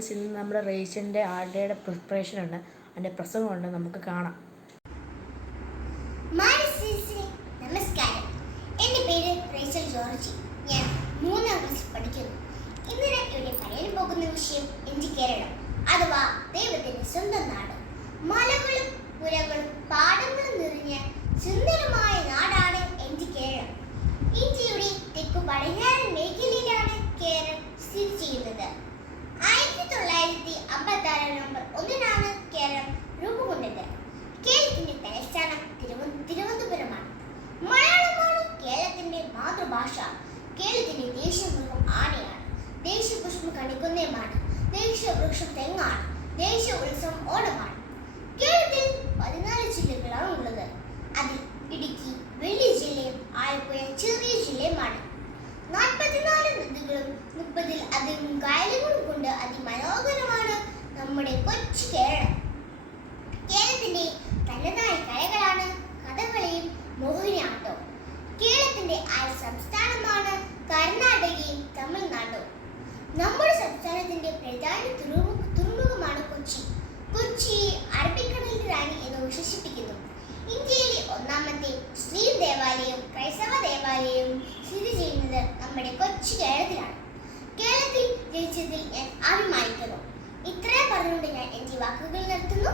Friends, ഇന്ന് നമ്മുടെ റേച്ചലിൻ്റെ ആളുടെ പ്രിപ്പറേഷൻ ഉണ്ട്, അതിൻ്റെ പ്രസംഗമുണ്ട്, നമുക്ക് കാണാം. നമസ്കാരം, എൻ്റെ പേര് റേച്ചൽ ജോർജ്. ഞാൻ 3ാം ക്ലാസ്സിൽ പഠിക്കുന്നു. ഇന്ന് ഞാൻ ഇവിടെ പറയാൻ പോകുന്ന വിഷയം എൻ്റെ കേരളം, അഥവാ ദൈവത്തിൻ്റെ സ്വന്തം നാട്. മലകളും പുഴകളും പാടങ്ങളും നിറഞ്ഞ സുന്ദരമായ നാടാണ് എൻ്റെ കേരളം. ഇന്ത്യയുടെ തെക്കു പടിഞ്ഞാറൻ മേഖലയിലാണ് കേരളം സ്ഥിതി ചെയ്യുന്നത്. 1956 നവംബർ 1-നാണ് കേരളം രൂപം കൊണ്ടത്. കേരളത്തിന്റെ തലസ്ഥാനം തിരുവനന്തപുരമാണ്. മലയാളമാണ് കേരളത്തിന്റെ മാതൃഭാഷ. കേരളത്തിന്റെ ദേശീയ മൃഗം ആനയാണ്. ദേശീയ പുഷ്പം കണിക്കൊന്നയുമാണ്. ദേശീയ വൃക്ഷം തെങ്ങാണ്. ദേശീയ ഉത്സവം ഓണമാണ്. കേരളത്തിൽ 14 ജില്ലകളാണ് ഉള്ളത്. അതിൽ ഇടുക്കി വലിയ ജില്ലയും ആലപ്പുഴ ചെറിയ ജില്ലയുമാണ്. 44 നദികളും 30-ൽ-അധികം കായലുകളും കൊണ്ട് അതിമനോഹരമാണ് നമ്മുടെ കൊച്ചു കേരളം. കേരളത്തിന്റെ തനതായ കലകളാണ് കഥകളിയും മോഹിനിയാട്ടവും. കേരളത്തിന്റെ അയൽ സംസ്ഥാനമാണ് കർണാടകയും തമിഴ്നാടും. നമ്മുടെ സംസ്ഥാനത്തിന്റെ പ്രധാന തുറമുഖമാണ് കൊച്ചി. കൊച്ചിയെ അറബിക്കടലിന്റെ റാണി എന്ന് വിശേഷിപ്പിക്കുന്നു. ഇന്ത്യയിലെ 1ാമത്തെ മുസ്ലിം ദേവാലയവും ക്രൈസ്തവ ദേവാലയവും സ്ഥിതി ചെയ്യുന്നത് നമ്മുടെ കൊച്ചു കേരളത്തിലാണ്. കേരളത്തിൽ ജനിച്ചതിൽ ഞാൻ അഭിമാനിക്കുന്നു. ഇത്രയും പറഞ്ഞുകൊണ്ട് ഞാൻ എൻ്റെ വാക്കുകൾ നിർത്തുന്നു.